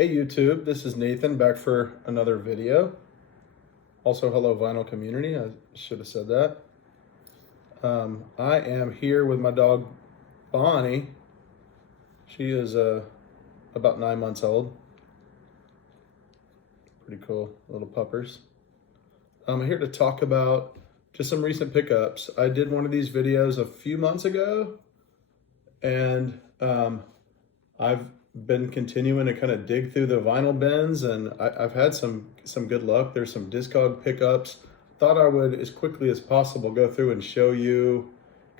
Hey YouTube, this is Nathan back for another video. Also, hello vinyl community, I should have said that. I am here with my dog Bonnie. She is about 9 months old. Pretty cool, little puppers. I'm here to talk about just some recent pickups. I did one of these videos a few months ago, and I've been continuing to kind of dig through the vinyl bins, and I've had some good luck. There's some Discog pickups. Thought I would, as quickly as possible, go through and show you.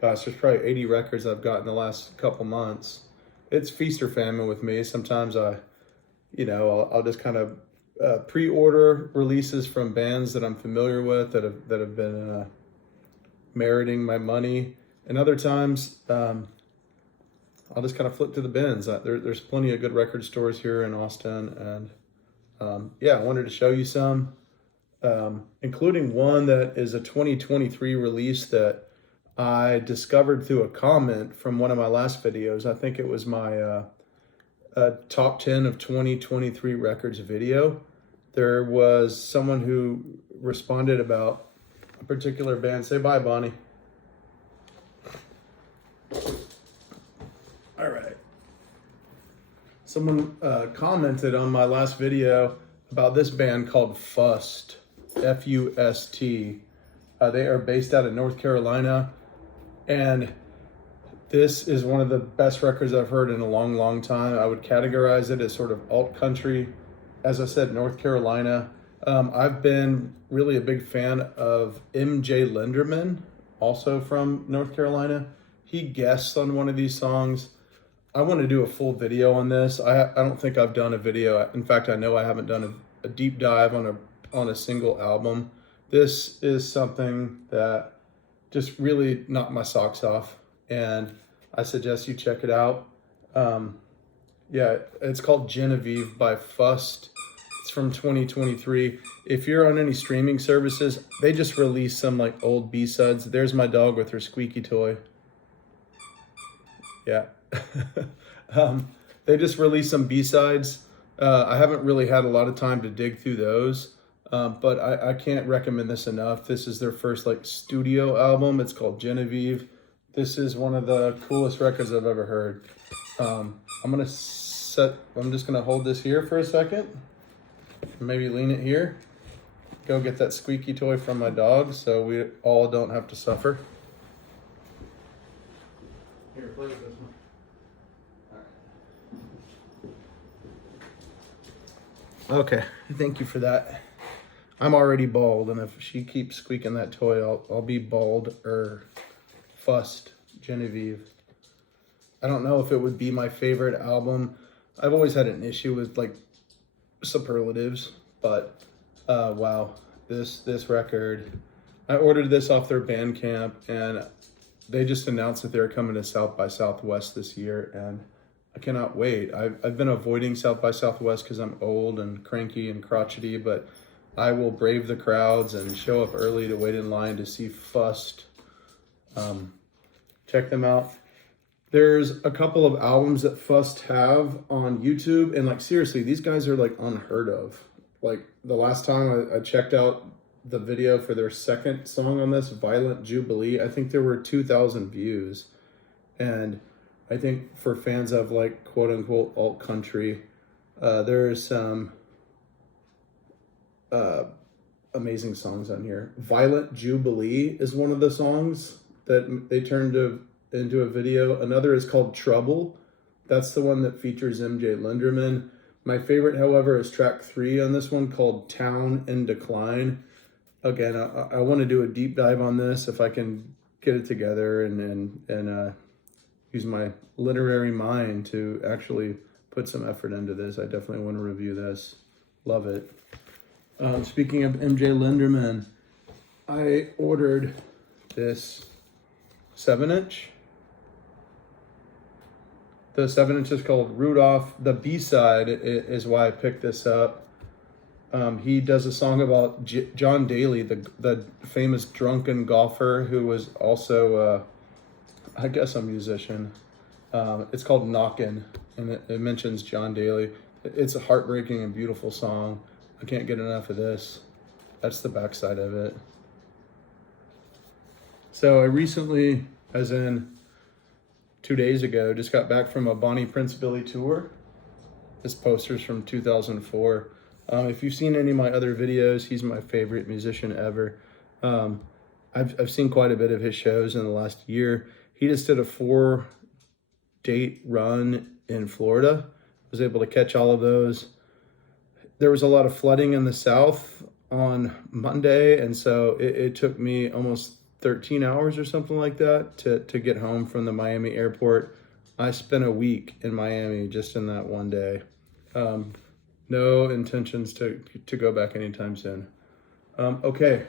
Gosh, there's probably 80 records I've got in the last couple months. It's feast or famine with me. Sometimes I'll just kind of pre-order releases from bands that I'm familiar with that have been meriting my money, and other times I'll just kind of flip to the bins. There's plenty of good record stores here in Austin, and yeah, I wanted to show you some, including one that is a 2023 release that I discovered through a comment from one of my last videos. I think it was my top 10 of 2023 records video. There was someone who responded about a particular band. Say bye, Bonnie. All right. Someone commented on my last video about this band called Fust, F-U-S-T. They are based out of North Carolina, and this is one of the best records I've heard in a long, long time. I would categorize it as sort of alt country. As I said, North Carolina. I've been really a big fan of M.J. Linderman, also from North Carolina. He guests on one of these songs. I want to do a full video on this. I don't think I've done a video. In fact, I know I haven't done a deep dive on a single album. This is something that just really knocked my socks off, and I suggest you check it out. Yeah, it's called Genevieve by Fust. It's from 2023. If you're on any streaming services, they just released some like old B-sides. There's my dog with her squeaky toy. Yeah. They just released some B-sides. I haven't really had a lot of time to dig through those, but I can't recommend this enough. This is their first like studio album. It's called Genevieve. This is one of the coolest records I've ever heard. I'm just gonna hold this here for a second. Maybe lean it here. Go get that squeaky toy from my dog so we all don't have to suffer. Here, play with this one. Okay, thank you for that. I'm already bald, and if she keeps squeaking that toy, I'll be bald or Fust, Genevieve. I don't know if it would be my favorite album. I've always had an issue with like superlatives, but wow, this record, I ordered this off their Bandcamp, and they just announced that they're coming to South by Southwest this year, and I cannot wait. I've been avoiding South by Southwest because I'm old and cranky and crotchety, but I will brave the crowds and show up early to wait in line to see Fust. Check them out. There's a couple of albums that Fust have on YouTube, and like seriously, these guys are like unheard of. Like the last time I checked out the video for their second song on this, Violent Jubilee, I think there were 2,000 views. And I think for fans of like quote unquote alt country, there's some amazing songs on here. Violent Jubilee is one of the songs that they turned into a video. Another is called Trouble. That's the one that features M.J. Linderman. My favorite, however, is track 3 on this one called Town in Decline. Again, I want to do a deep dive on this if I can get it together and use my literary mind to actually put some effort into this. I definitely want to review this. Love it. Speaking of M.J. Linderman, I ordered this 7-inch. The 7-inch is called Rudolph. The B-side is why I picked this up. He does a song about John Daly, the famous drunken golfer who was also, I guess, a musician. It's called Knockin', and it mentions John Daly. It's a heartbreaking and beautiful song. I can't get enough of this. That's the backside of it. So I recently, as in 2 days ago, just got back from a Bonnie Prince Billy tour. This poster's from 2004. If you've seen any of my other videos, he's my favorite musician ever. I've seen quite a bit of his shows in the last year. He just did a 4-date run in Florida. Was able to catch all of those. There was a lot of flooding in the South on Monday, and so it took me almost 13 hours or something like that to get home from the Miami airport. I spent a week in Miami just in that one day. No intentions to go back anytime soon. Okay,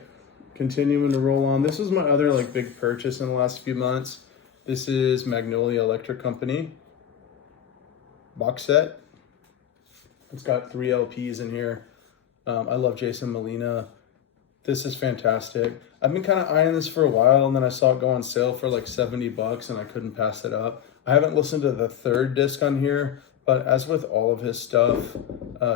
continuing to roll on. This was my other like big purchase in the last few months. This is Magnolia Electric Company box set. It's got 3 LPs in here. I love Jason Molina. This is fantastic. I've been kind of eyeing this for a while, and then I saw it go on sale for like $70 and I couldn't pass it up. I haven't listened to the 3rd disc on here, but as with all of his stuff,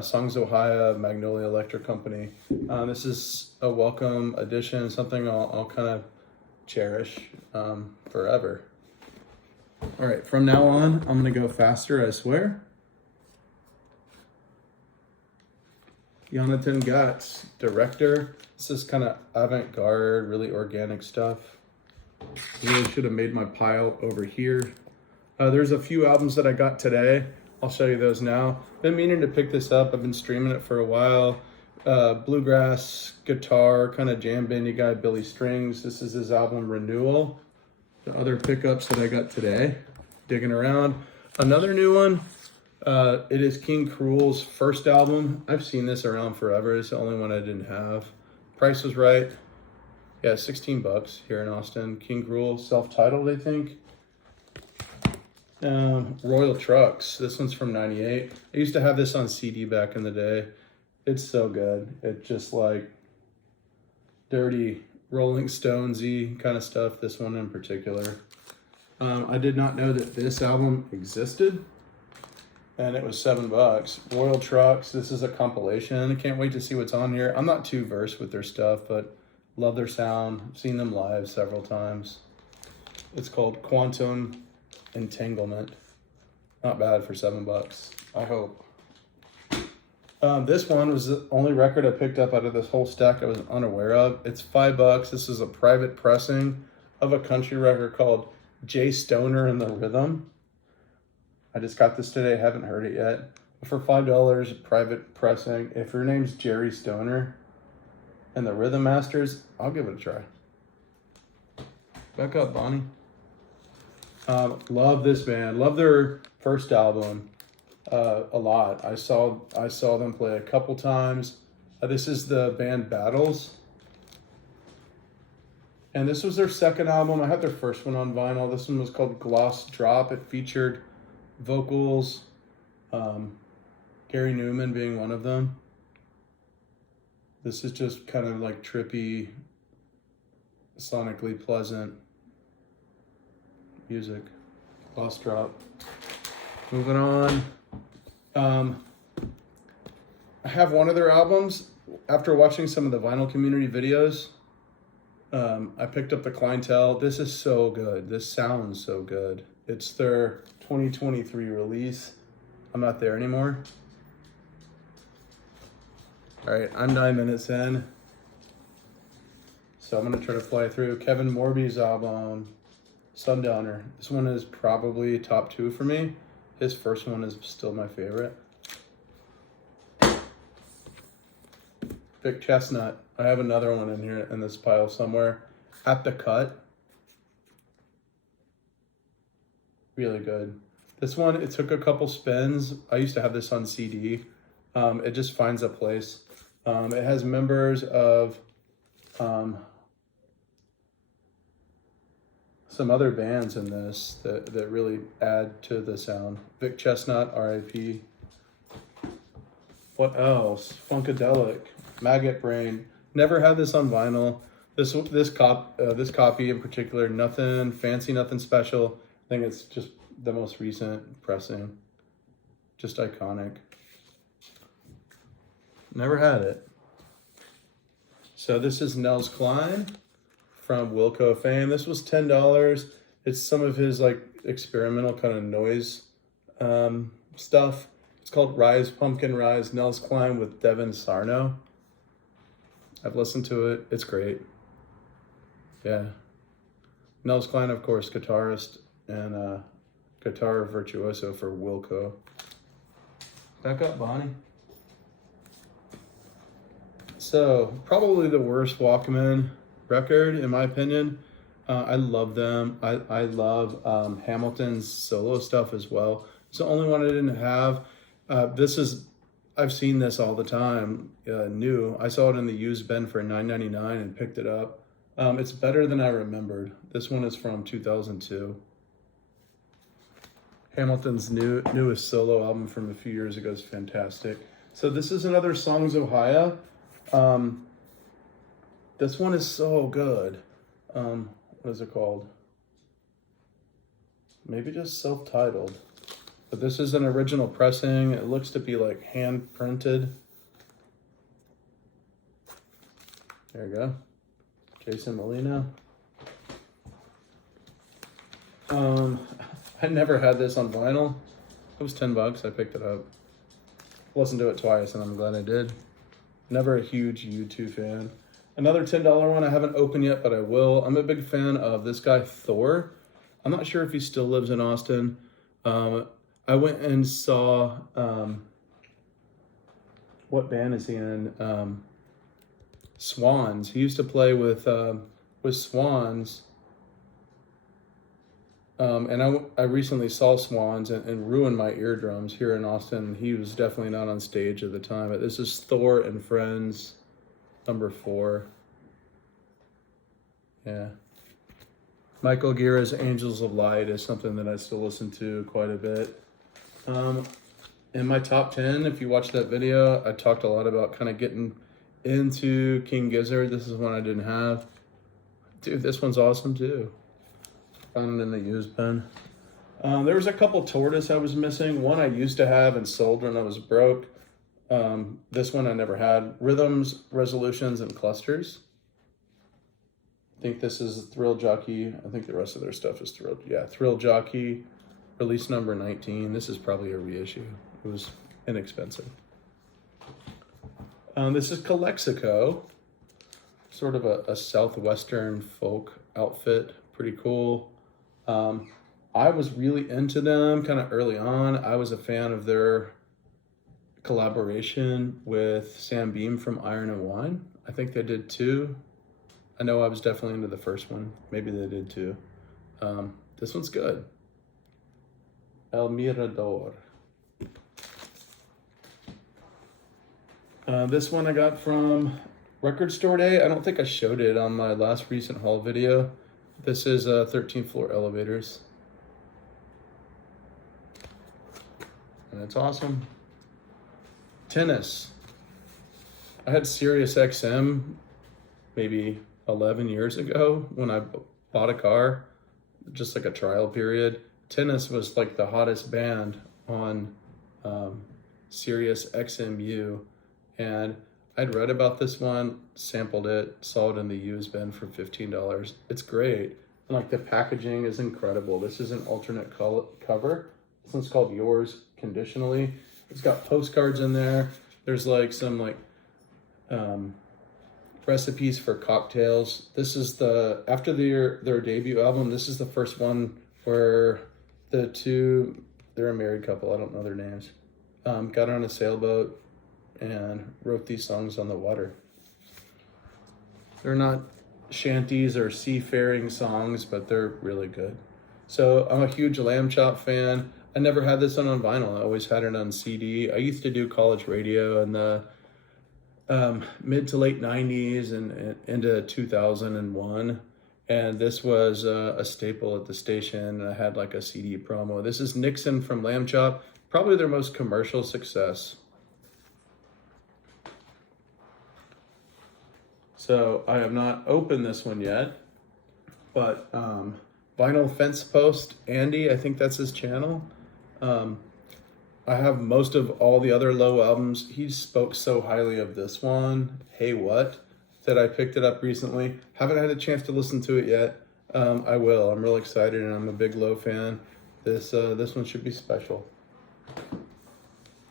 Songs Ohio, Magnolia Electric Company, this is a welcome addition, something I'll kind of cherish forever. All right, from now on, I'm gonna go faster, I swear. Jonathan Gatz, director. This is kind of avant-garde, really organic stuff. Really should have made my pile over here. There's a few albums that I got today. I'll show you those now. Been meaning to pick this up. I've been streaming it for a while. Bluegrass, guitar, kind of jam bandy guy, Billy Strings. This is his album Renewal. The other pickups that I got today. Digging around. Another new one. It is King Cruel's first album. I've seen this around forever. It's the only one I didn't have. Price was right. Yeah, $16 here in Austin. King Cruel, self-titled, I think. Royal Trucks. This one's from '98. I used to have this on CD back in the day. It's so good. It's just like dirty Rolling Stonesy kind of stuff. This one in particular. I did not know that this album existed, and it was $7. Royal Trucks. This is a compilation. I can't wait to see what's on here. I'm not too versed with their stuff, but love their sound. I've seen them live several times. It's called Quantum Entanglement. Not bad for $7, I hope. This one was the only record I picked up out of this whole stack I was unaware of. It's $5. This is a private pressing of a country record called Jay Stoner and the Rhythm. I just got this today, haven't heard it yet. But for $5, private pressing. If your name's Jerry Stoner and the Rhythm Masters, I'll give it a try. Back up, Bonnie. Love this band. Love their first album a lot. I saw them play a couple times. This is the band Battles. And this was their second album. I had their first one on vinyl. This one was called Gloss Drop. It featured vocals, Gary Newman being one of them. This is just kind of like trippy, sonically pleasant music. Gloss Drop. Moving on. I have one of their albums. After watching some of the vinyl community videos, I picked up the Clientele. This is so good. This sounds so good. It's their 2023 release. I'm not there anymore. All right, I'm 9 minutes in. So I'm gonna try to fly through Kevin Morby's album, Sundowner. This one is probably top 2 for me. His first one is still my favorite. Vic Chestnut. I have another one in here in this pile somewhere. At the Cut. Really good. This one, it took a couple spins. I used to have this on CD. It just finds a place. It has members of some other bands in this that really add to the sound. Vic Chestnut, R.I.P. What else? Funkadelic, Maggot Brain. Never had this on vinyl. This copy in particular, nothing fancy, nothing special. I think it's just the most recent pressing. Just iconic. Never had it. So this is Nels Cline from Wilco fame. This was $10. It's some of his like experimental kind of noise stuff. It's called Rise, Pumpkin Rise, Nels Cline with Devin Sarno. I've listened to it. It's great. Yeah. Nels Cline, of course, guitarist and guitar virtuoso for Wilco. Back up, Bonnie. So, probably the worst Walkman record, in my opinion. I love them. I love Hamilton's solo stuff as well. It's the only one I didn't have. I've seen this all the time, new. I saw it in the used bin for $9.99 and picked it up. It's better than I remembered. This one is from 2002. Hamilton's newest solo album from a few years ago is fantastic. So this is another Songs of Haya. This one is so good. What is it called? Maybe just self-titled. But this is an original pressing. It looks to be like hand printed. There you go. Jason Molina. I never had this on vinyl. It was $10. I picked it up. Listened to it twice and I'm glad I did. Never a huge U2 fan. Another $10 one I haven't opened yet, but I will. I'm a big fan of this guy, Thor. I'm not sure if he still lives in Austin. I went and saw, what band is he in? Swans. He used to play with Swans. And I recently saw Swans and ruined my eardrums here in Austin. He was definitely not on stage at the time. But this is Thor and Friends, number 4. Yeah. Michael Guerra's Angels of Light is something that I still listen to quite a bit. In my top 10, if you watch that video, I talked a lot about kind of getting into King Gizzard. This is one I didn't have. Dude, this one's awesome too. Found it in the used bin. There was a couple Tortoise I was missing. One I used to have and sold when I was broke. This one I never had. Rhythms, Resolutions, and Clusters. I think this is Thrill Jockey. I think the rest of their stuff is Thrill Jockey, release number 19. This is probably a reissue. It was inexpensive. This is Calexico, sort of a southwestern folk outfit. Pretty cool. I was really into them kind of early on. I was a fan of their collaboration with Sam Beam from Iron and Wine. I think they did 2. I know I was definitely into the first one. Maybe they did 2. This one's good. El Mirador. This one I got from Record Store Day. I don't think I showed it on my last recent haul video. This is 13th Floor Elevators. And it's awesome. Tennis. I had Sirius XM maybe 11 years ago when I bought a car, just like a trial period. Tennis was like the hottest band on Sirius XMU. And I'd read about this one, sampled it, saw it in the used bin for $15. It's great. And like the packaging is incredible. This is an alternate cover. This one's called Yours Conditionally. It's got postcards in there. There's like some like recipes for cocktails. This is after their debut album, this is the first one where they're a married couple, I don't know their names, got on a sailboat and wrote these songs on the water. They're not shanties or seafaring songs, but they're really good. So I'm a huge Lamb Chop fan. I never had this on vinyl. I always had it on CD. I used to do college radio in the mid to late 90s and into 2001. And this was a staple at the station. I had like a CD promo. This is Nixon from Lamb Chop, probably their most commercial success. So I have not opened this one yet, but Vinyl Fence Post, Andy, I think that's his channel. I have most of all the other Low albums. He spoke so highly of this one, Hey What, that I picked it up recently. Haven't had a chance to listen to it yet. I will. I'm real excited, and I'm a big Low fan. This one should be special.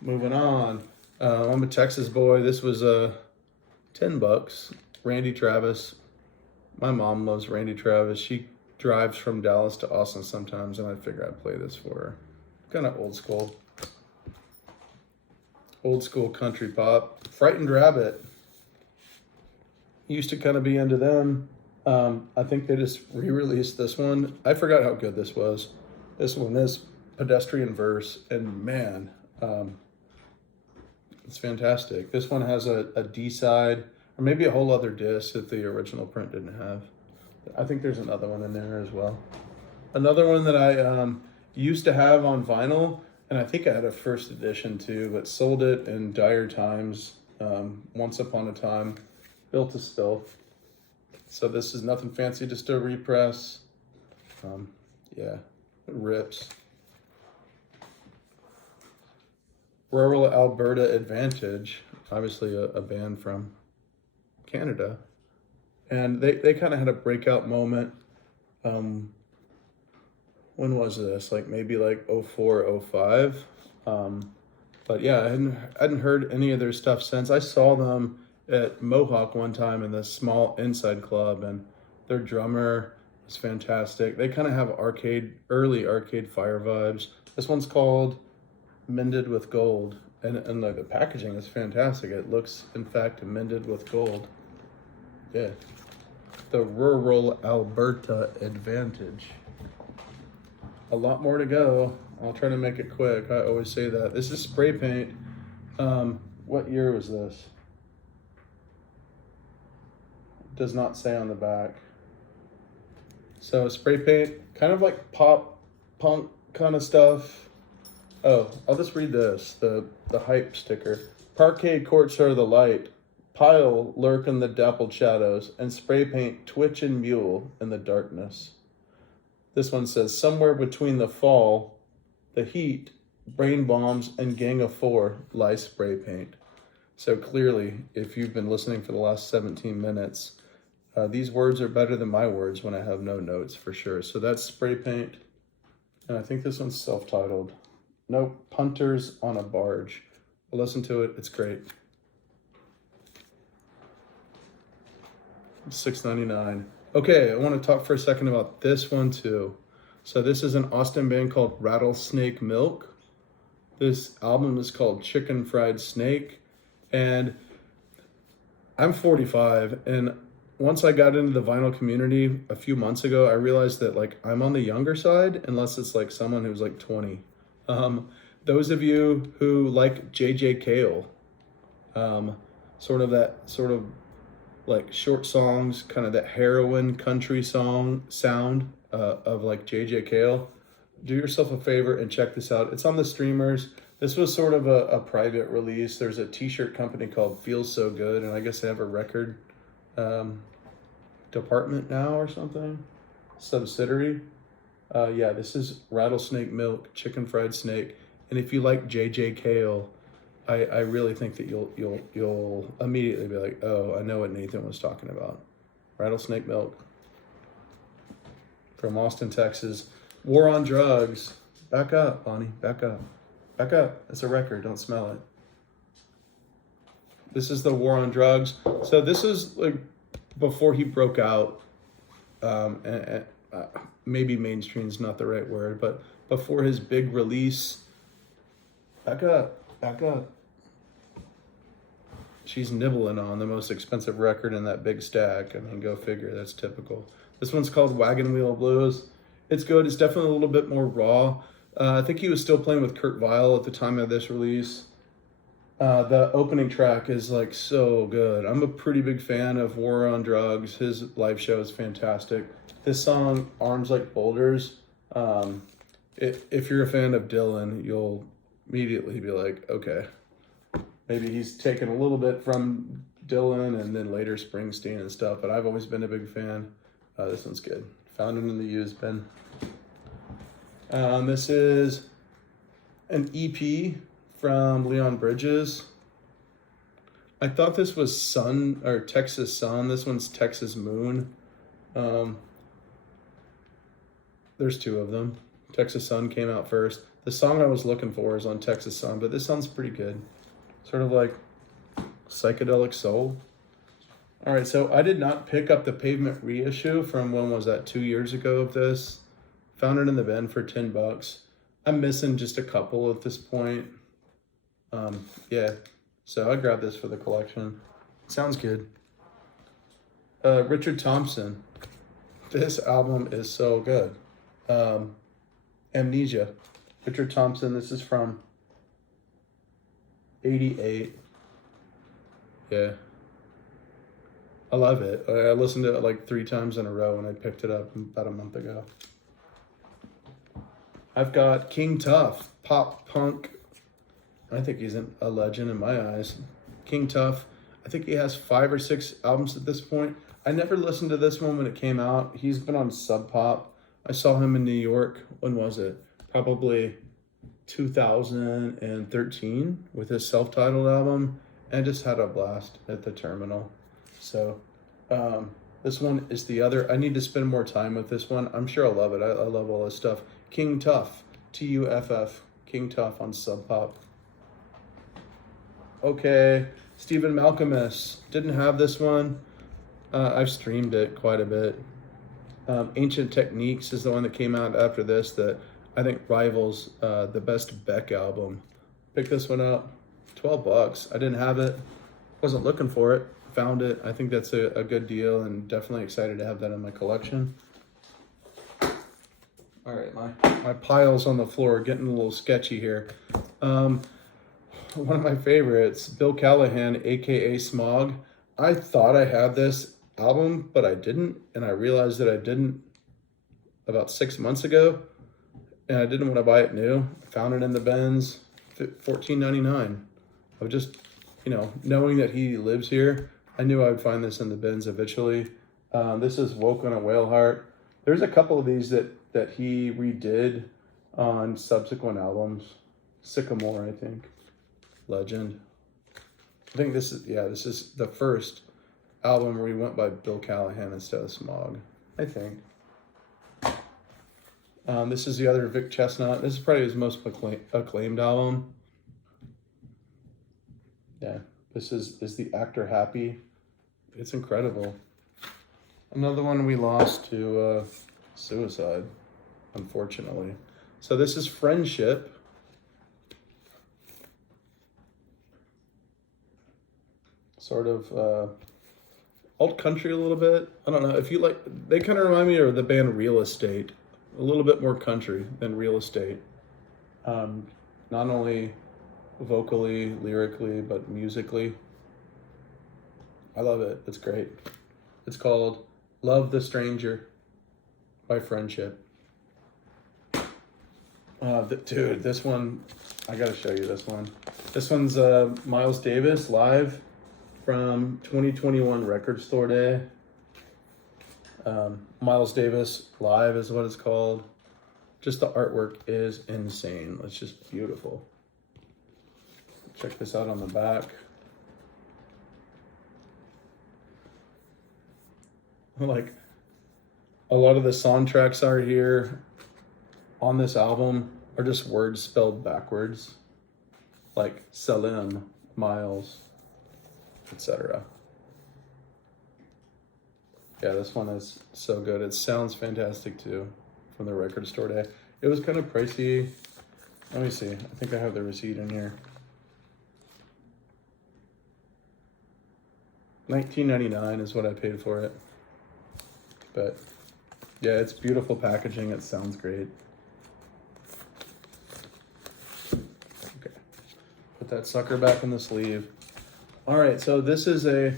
Moving on. I'm a Texas boy. This was $10. Randy Travis. My mom loves Randy Travis. She drives from Dallas to Austin sometimes, and I figure I'd play this for her. Kind of old school. Old school country pop. Frightened Rabbit. Used to kind of be into them. I think they just re-released this one. I forgot how good this was. This one is pedestrian verse, and man, it's fantastic. This one has a D side, or maybe a whole other disc that the original print didn't have. I think there's another one in there as well. Another one that I used to have on vinyl, and I think I had a first edition too, but sold it in dire times. Once Upon a Time, Built to Spill. So this is nothing fancy, just a repress. Yeah, it rips. Rural Alberta Advantage, obviously a band from Canada. And they kind of had a breakout moment. When was this? Like maybe like 04, 05. But yeah, I hadn't heard any of their stuff since. I saw them at Mohawk one time in this small inside club, and their drummer is fantastic. They kind of have early Arcade Fire vibes. This one's called Mended with Gold, and like the packaging is fantastic. It looks, in fact, mended with gold. Yeah. The Rural Alberta Advantage. A lot more to go. I'll try to make it quick. I always say that. This is spray paint. What year was this? Does not say on the back. So spray paint, kind of like pop punk kind of stuff. Oh, I'll just read this, the hype sticker. Parquet courts are the light, pile lurk in the dappled shadows, and spray paint twitch and mule in the darkness. This one says, somewhere between the fall, the heat, brain bombs, and gang of four lie spray paint. So clearly, if you've been listening for the last 17 minutes, these words are better than my words when I have no notes, for sure. So that's spray paint. And I think this one's self-titled. Nope, Punters on a Barge. I'll listen to it. It's great. $6.99. Okay, I want to talk for a second about this one too. So this is an Austin band called Rattlesnake Milk. This album is called Chicken Fried Snake. And I'm 45, and once I got into the vinyl community a few months ago, I realized that like I'm on the younger side, unless it's like someone who's like 20. Those of you who like JJ Cale, sort of like short songs, kind of that heroin country song sound of like JJ Cale, do yourself a favor and check this out. It's on the streamers. This was sort of a private release. There's a t-shirt company called Feels So Good, and I guess they have a record department now or something, subsidiary. Yeah, this is Rattlesnake Milk, Chicken Fried Snake, and if you like JJ Cale, I really think that you'll immediately be like, oh, I know what Nathan was talking about. Rattlesnake Milk from Austin, Texas. War on Drugs. Back up, Bonnie. Back up. Back up. It's a record. Don't smell it. This is the War on Drugs. So this is like before he broke out. Maybe mainstream is not the right word, but before his big release. Back up. Back up. She's nibbling on the most expensive record in that big stack. I mean, go figure. That's typical. This one's called Wagon Wheel Blues. It's good. It's definitely a little bit more raw. I think he was still playing with Kurt Vile at the time of this release. The opening track is like so good. I'm a pretty big fan of War on Drugs. His live show is fantastic. This song, Arms Like Boulders, if you're a fan of Dylan, you'll immediately be like, okay, maybe he's taken a little bit from Dylan and then later Springsteen and stuff, but I've always been a big fan. This one's good. Found it in the used bin. This is an EP from Leon Bridges. I thought this was Sun or Texas Sun. This one's Texas Moon. There's two of them. Texas Sun came out first. The song I was looking for is on Texas Sun, but this sounds pretty good. Sort of like psychedelic soul. All right, so I did not pick up the Pavement reissue from, when was that, 2 years ago of this. Found it in the bin for $10. I'm missing just a couple at this point. Yeah, so I grabbed this for the collection. Sounds good. Richard Thompson. This album is so good. Amnesia. Richard Thompson, this is from 88. Yeah. I love it. I listened to it like 3 times in a row when I picked it up about a month ago. I've got King Tuff, pop punk. I think he's a legend in my eyes. King Tuff, I think he has 5 or 6 albums at this point. I never listened to this one when it came out. He's been on Sub Pop. I saw him in New York. When was it? Probably 2013 with his self-titled album, and just had a blast at the Terminal. So this one is the other. I need to spend more time with this one. I'm sure I'll love it. I love all this stuff. King Tuff, Tuff, King Tuff on Sub Pop. Okay, Stephen Malcolmus. Didn't have this one. I've streamed it quite a bit. Ancient Techniques is the one that came out after this that I think rivals the best Beck album. Picked this one up, $12. I didn't have it, wasn't looking for it, found it. I think that's a good deal and definitely excited to have that in my collection. All right, my pile's on the floor, getting a little sketchy here. One of my favorites, Bill Callahan, AKA Smog. I thought I had this album, but I didn't, and I realized that I didn't about 6 months ago, and I didn't want to buy it new. I found it in the bins, $14.99. I was just, knowing that he lives here, I knew I would find this in the bins eventually. This is Woke on a Whale Heart. There's a couple of these that he redid on subsequent albums. Sycamore, I think. Legend. I think this is the first album where he went by Bill Callahan instead of Smog, I think. This is the other Vic Chestnut. This is probably his most acclaimed album. Yeah, this is the Actor Happy. It's incredible. Another one we lost to suicide, unfortunately. So this is Friendship. Sort of alt country a little bit. I don't know if you like, they kind of remind me of the band Real Estate. A little bit more country than Real Estate. Not only vocally, lyrically, but musically. I love it. It's great. It's called Love the Stranger by Friendship. Dude, this one, I gotta show you this one. This one's Miles Davis live from 2021 Record Store Day. Miles Davis Live is what it's called. Just the artwork is insane. It's just beautiful. Check this out on the back. Like, a lot of the soundtracks are here on this album are just words spelled backwards. Like Salim, Miles, etc. Yeah, this one is so good. It sounds fantastic too, from the Record Store Day. It was kind of pricey. Let me see. I think I have the receipt in here. $19.99 is what I paid for it. But yeah, it's beautiful packaging. It sounds great. Okay, put that sucker back in the sleeve. All right, so this is a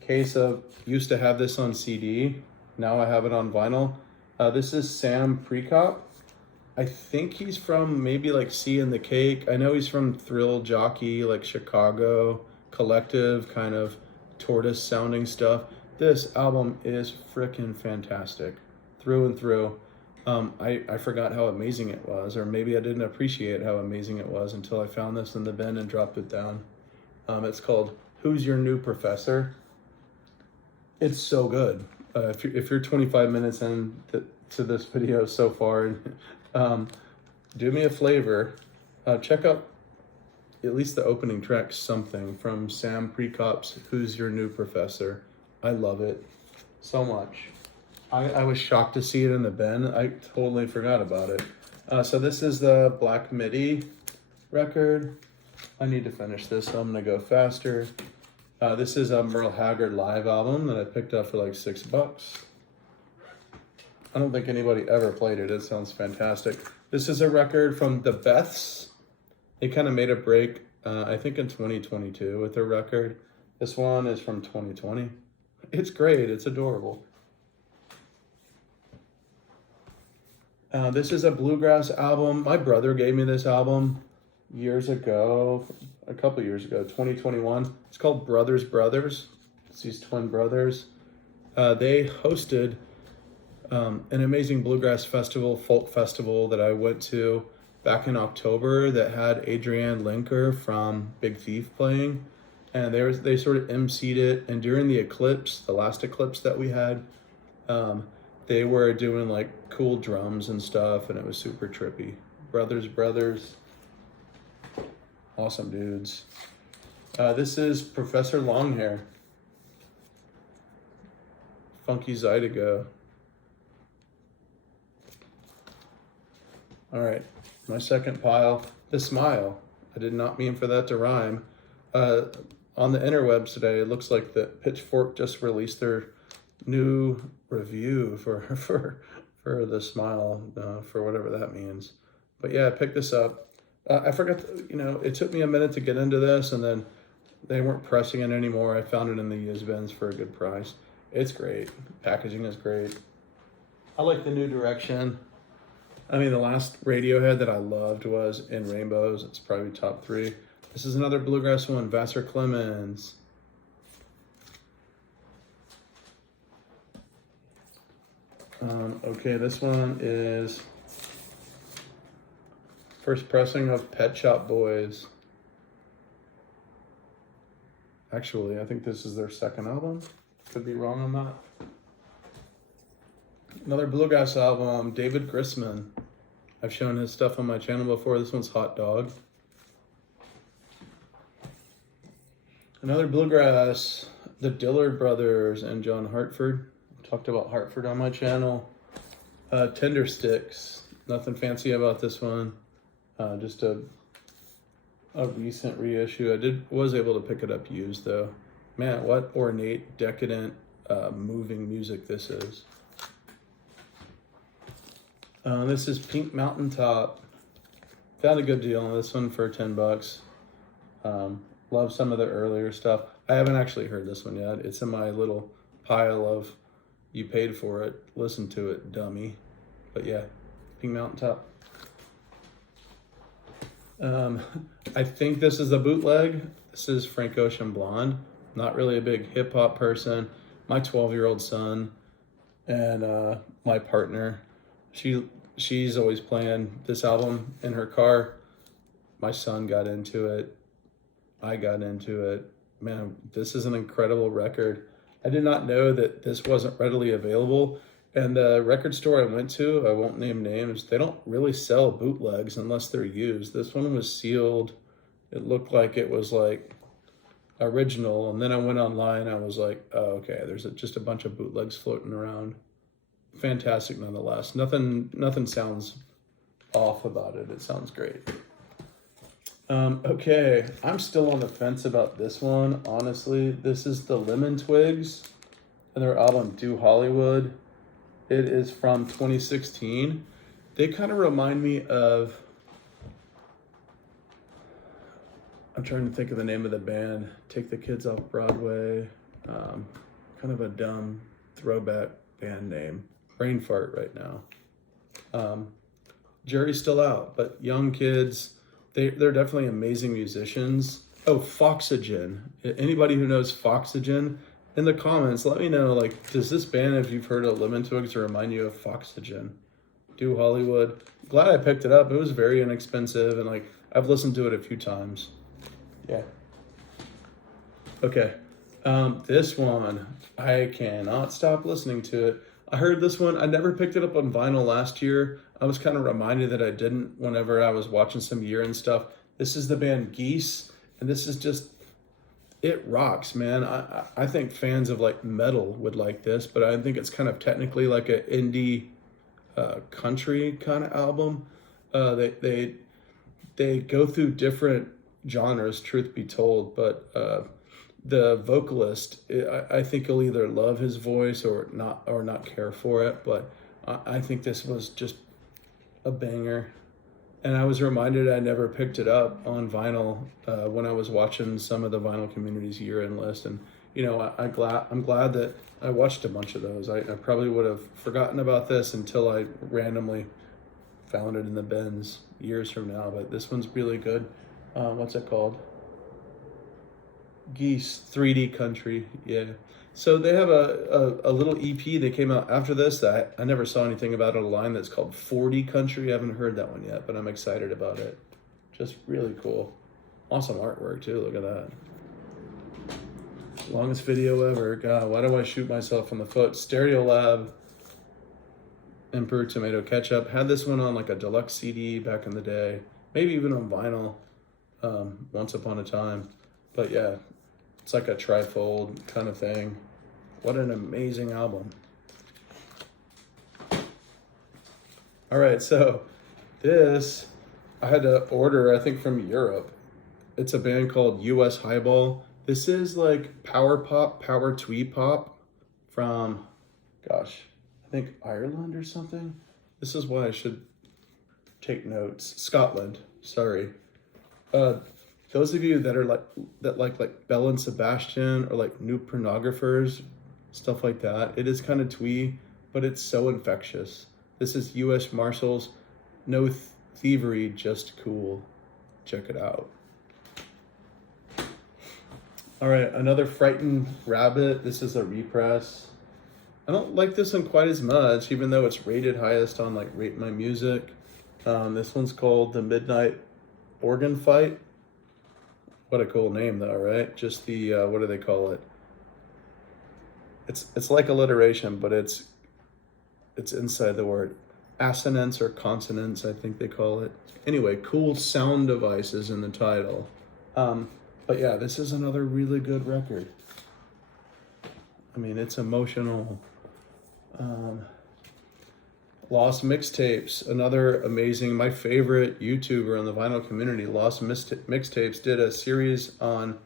case of, used to have this on CD, now I have it on vinyl. This is Sam Prekop. I think he's from maybe like Sea and the Cake. I know he's from Thrill Jockey, like Chicago, Collective, kind of Tortoise sounding stuff. This album is freaking fantastic, through and through. I forgot how amazing it was, or maybe I didn't appreciate how amazing it was until I found this in the bin and dropped it down. It's called Who's Your New Professor? It's so good. If you're 25 minutes in to this video so far, do me a favor, check out at least the opening track, Something, from Sam Prekop's Who's Your New Professor. I love it so much. I was shocked to see it in the bin. I totally forgot about it. So this is the Black MIDI record. I need to finish this, so I'm gonna go faster. This is a Merle Haggard live album that I picked up for like $6. I don't think anybody ever played it. It sounds fantastic. This is a record from the Beths. They kind of made a break, I think in 2022 with their record. This one is from 2020. It's great, it's adorable. This is a bluegrass album. My brother gave me this album years ago, a couple years ago, 2021. It's called Brothers Brothers. It's these twin brothers. They hosted an amazing bluegrass festival, folk festival that I went to back in October that had Adrienne Linker from Big Thief playing. And they sort of emceed it. And during the eclipse, the last eclipse that we had, they were doing like cool drums and stuff, and it was super trippy. Brothers Brothers. Awesome dudes. This is Professor Longhair. Funky Zydeco. All right, my second pile, The Smile. I did not mean for that to rhyme. On the interwebs today, it looks like the Pitchfork just released their new review for The Smile, for whatever that means. But yeah, I picked this up. I forgot, it took me a minute to get into this, and then they weren't pressing it anymore. I found it in the used bins for a good price. It's great. Packaging is great. I like the new direction. I mean, the last Radiohead that I loved was In Rainbows. It's probably top 3. This is another bluegrass one, Vassar Clemens. Okay, this one is first pressing of Pet Shop Boys. Actually, I think this is their second album. Could be wrong on that. Another bluegrass album, David Grisman. I've shown his stuff on my channel before. This one's Hot Dog. Another bluegrass, the Dillard Brothers and John Hartford. Talked about Hartford on my channel. Tender Sticks. Nothing fancy about this one. Just a recent reissue. I was able to pick it up used though. Man, what ornate, decadent, moving music this is. This is Pink Mountaintop. Found a good deal on this one for $10. Love some of the earlier stuff. I haven't actually heard this one yet. It's in my little pile of you paid for it, listen to it, dummy. But yeah, Pink Mountaintop. I think this is a bootleg. This is Frank Ocean Blonde. Not really a big hip hop person. My 12-year-old son and my partner, she's always playing this album in her car. My son got into it. I got into it. Man, this is an incredible record. I did not know that this wasn't readily available. And the record store I went to, I won't name names, they don't really sell bootlegs unless they're used. This one was sealed. It looked like it was like original. And then I went online, I was like, oh, okay, there's just a bunch of bootlegs floating around. Fantastic nonetheless. Nothing sounds off about it. It sounds great. Okay, I'm still on the fence about this one, honestly. This is the Lemon Twigs and their album Do Hollywood. It is from 2016. They kind of remind me of, I'm trying to think of the name of the band, Take the Kids Off Broadway. Kind of a dumb throwback band name. Brain fart right now. Jury's still out, but young kids, they're definitely amazing musicians. Oh, Foxygen. Anybody who knows Foxygen, in the comments, let me know, like, does this band, if you've heard of Lemon Twigs, remind you of Foxygen? Do Hollywood. Glad I picked it up. It was very inexpensive, and like I've listened to it a few times. Yeah. Okay. This one, I cannot stop listening to it. I heard this one. I never picked it up on vinyl last year. I was kind of reminded that I didn't whenever I was watching some year-end stuff. This is the band Geese, and this is just, it rocks, man. I think fans of like metal would like this, but I think it's kind of technically like an indie country kind of album. They go through different genres, truth be told, but the vocalist, I think you'll either love his voice or not care for it. But I think this was just a banger, and I was reminded I never picked it up on vinyl when I was watching some of the vinyl community's year-end list. And you know, I'm glad that I watched a bunch of those. I probably would have forgotten about this until I randomly found it in the bins years from now. But this one's really good. What's it called? Geese 3D Country. Yeah. So they have a little EP that came out after this that I never saw anything about on a line that's called 40 Country. I haven't heard that one yet, but I'm excited about it. Just really cool. Awesome artwork too. Look at that. Longest video ever. God, why do I shoot myself in the foot? Stereolab Emperor Tomato Ketchup. Had this one on like a deluxe CD back in the day. Maybe even on vinyl once upon a time. But yeah, it's like a trifold kind of thing. What an amazing album. All right, so this I had to order, I think, from Europe. It's a band called US Highball. This is like power pop, power twee pop from, gosh, I think Ireland or something. This is why I should take notes. Scotland, sorry. Those of you that are like Bell and Sebastian or like New Pornographers, stuff like that, it is kind of twee, but it's so infectious. This is US Marshals, no thievery, just cool. Check it out. All right, another Frightened Rabbit. This is a repress. I don't like this one quite as much, even though it's rated highest on like Rate My Music. This one's called The Midnight Organ Fight. What a cool name though, right? Just the, what do they call it? It's like alliteration, but it's inside the word. Assonance or consonance, I think they call it. Anyway, cool sound devices in the title. But yeah, this is another really good record. I mean, it's emotional. Lost Mixtapes, another amazing, my favorite YouTuber in the vinyl community, Lost Mixtapes, did a series on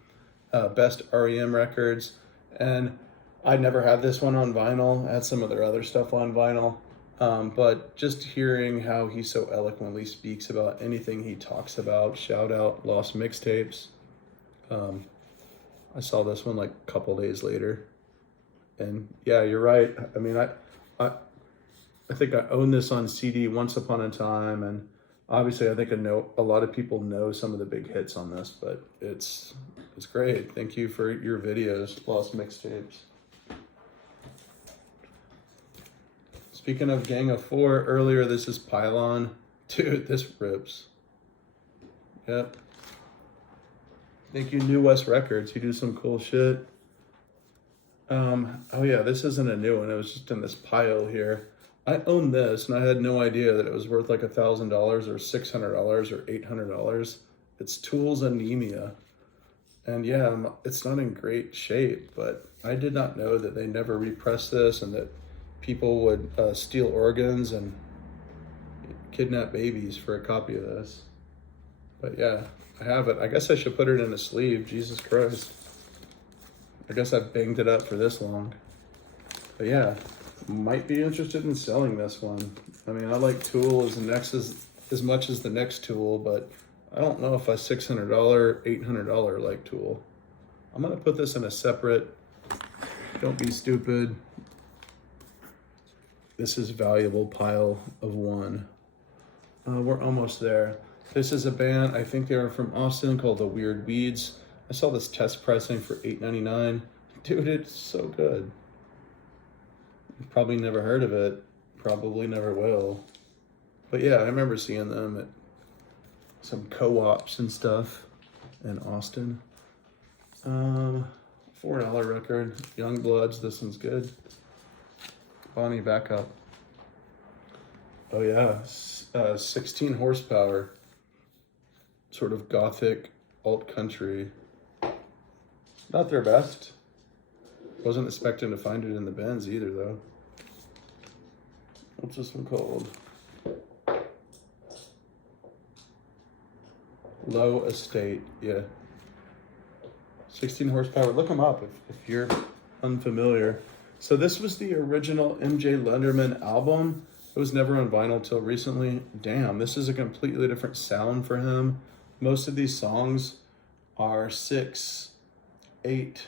best REM records. And I never had this one on vinyl. I had some of their other stuff on vinyl. But just hearing how he so eloquently speaks about anything he talks about, shout out Lost Mixtapes. I saw this one like a couple days later, and yeah, you're right. I mean, I think I owned this on CD once upon a time, and obviously I think a lot of people know some of the big hits on this, but it's great. Thank you for your videos, Lost Mixtapes. Speaking of Gang of Four, earlier this is Pylon. Dude, this rips. Yep. Thank you, New West Records. You do some cool shit. Oh yeah, this isn't a new one. It was just in this pile here. I own this, and I had no idea that it was worth like $1,000 or $600 or $800. It's Tool's Anemia. And yeah, it's not in great shape, but I did not know that they never repressed this and that people would steal organs and kidnap babies for a copy of this. But yeah, I have it. I guess I should put it in a sleeve. Jesus Christ. I guess I've banged it up for this long. But yeah, might be interested in selling this one. I mean, I like Tool as much as the next Tool, but I don't know if a $600, $800 like Tool. I'm gonna put this in a separate, don't be stupid, this is valuable pile of one. We're almost there. This is a band, I think they are from Austin, called The Weird Weeds. I saw this test pressing for $8.99. Dude, it's so good. You've probably never heard of it. Probably never will. But yeah, I remember seeing them at some co-ops and stuff in Austin. $4 record, Young Bloods. This one's good. Bonnie, back up. Oh yeah, 16 horsepower, sort of gothic alt country. Not their best. Wasn't expecting to find it in the Benz either though. What's this one called? Low Estate, yeah. 16 horsepower. Look them up if you're unfamiliar. So this was the original MJ Lenderman album. It was never on vinyl till recently. Damn, this is a completely different sound for him. Most of these songs are 6, 8.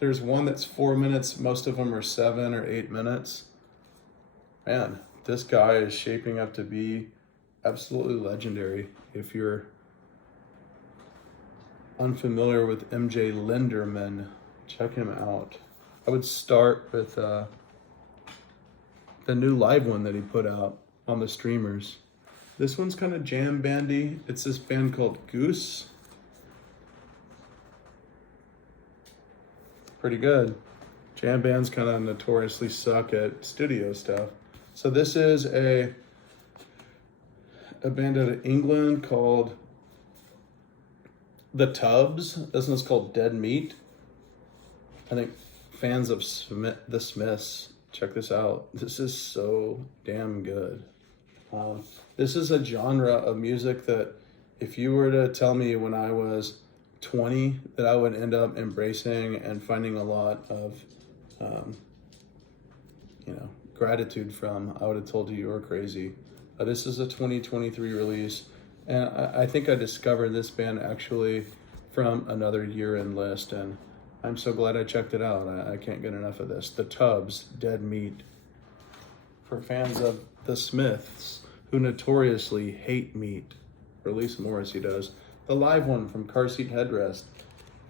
There's one that's 4 minutes. Most of them are 7 or 8 minutes. Man, this guy is shaping up to be absolutely legendary. If you're unfamiliar with MJ Lenderman, check him out. I would start with the new live one that he put out on the streamers. This one's kind of jam bandy. It's this band called Goose. Pretty good. Jam bands kind of notoriously suck at studio stuff. So this is a band out of England called The Tubs. This one's called Dead Meat. I think fans of the Smiths, check this out. This is so damn good. This is a genre of music that if you were to tell me when I was 20 that I would end up embracing and finding a lot of, gratitude from, I would have told you were crazy. This is a 2023 release, and I think I discovered this band actually from another year-end list, and I'm so glad I checked it out. I can't get enough of this. The Tubs, Dead Meat. For fans of the Smiths, who notoriously hate meat, or at least Morrissey does. The live one from Car Seat Headrest.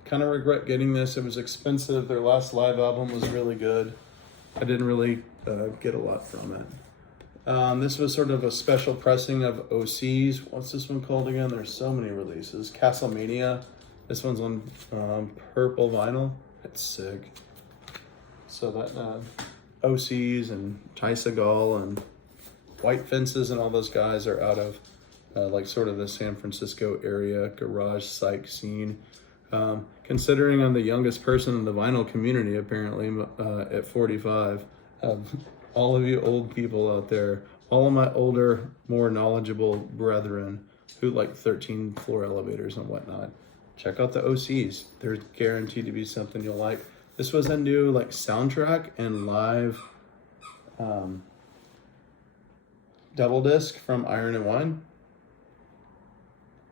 Kind of regret getting this. It was expensive. Their last live album was really good. I didn't really get a lot from it. This was sort of a special pressing of OC's. What's this one called again? There's so many releases. Castlemania. This one's on purple vinyl. It's sick. So that OC's and Ty Segall and White Fences and all those guys are out of like sort of the San Francisco area garage psych scene. Considering I'm the youngest person in the vinyl community, apparently, at 45, all of you old people out there, all of my older, more knowledgeable brethren who like 13 floor elevators and whatnot, check out the OCs. They're guaranteed to be something you'll like. This was a new like soundtrack and live double disc from Iron and Wine.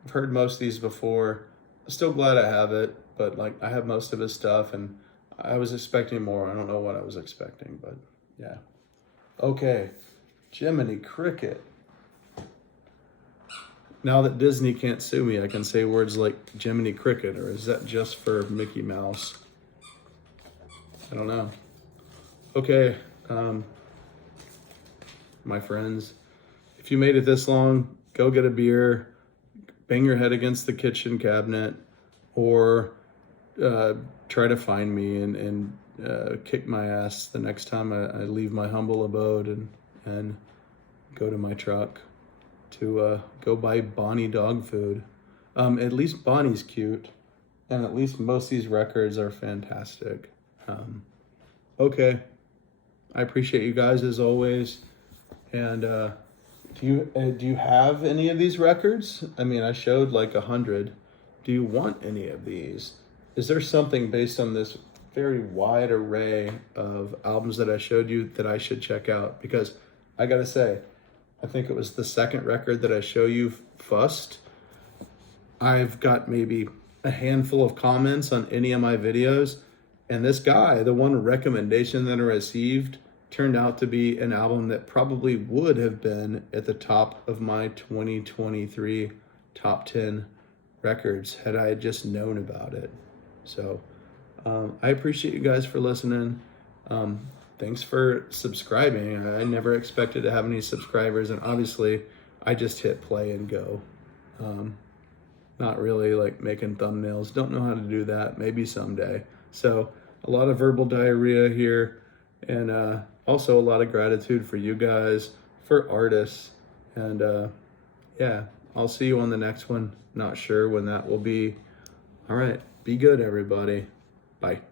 I've heard most of these before. Still glad I have it, but like I have most of his stuff and I was expecting more. I don't know what I was expecting, but yeah. Okay, Jiminy Cricket. Now that Disney can't sue me, I can say words like Jiminy Cricket, or is that just for Mickey Mouse? I don't know. Okay, my friends, if you made it this long, go get a beer, bang your head against the kitchen cabinet, or try to find me and kick my ass the next time I leave my humble abode and go to my truck to go buy Bonnie dog food. At least Bonnie's cute, and at least most of these records are fantastic. Okay, I appreciate you guys as always, and do you have any of these records? I mean, I showed like 100. Do you want any of these? Is there something based on this very wide array of albums that I showed you that I should check out? Because I gotta say, I think it was the second record that I show you first. I've got maybe a handful of comments on any of my videos, and this guy, the one recommendation that I received, turned out to be an album that probably would have been at the top of my 2023 top 10 records had I just known about it. So I appreciate you guys for listening. Thanks for subscribing. I never expected to have any subscribers, and obviously I just hit play and go. Not really like making thumbnails. Don't know how to do that. Maybe someday. So a lot of verbal diarrhea here, and also a lot of gratitude for you guys, for artists, and yeah, I'll see you on the next one. Not sure when that will be. All right, be good, everybody. Bye.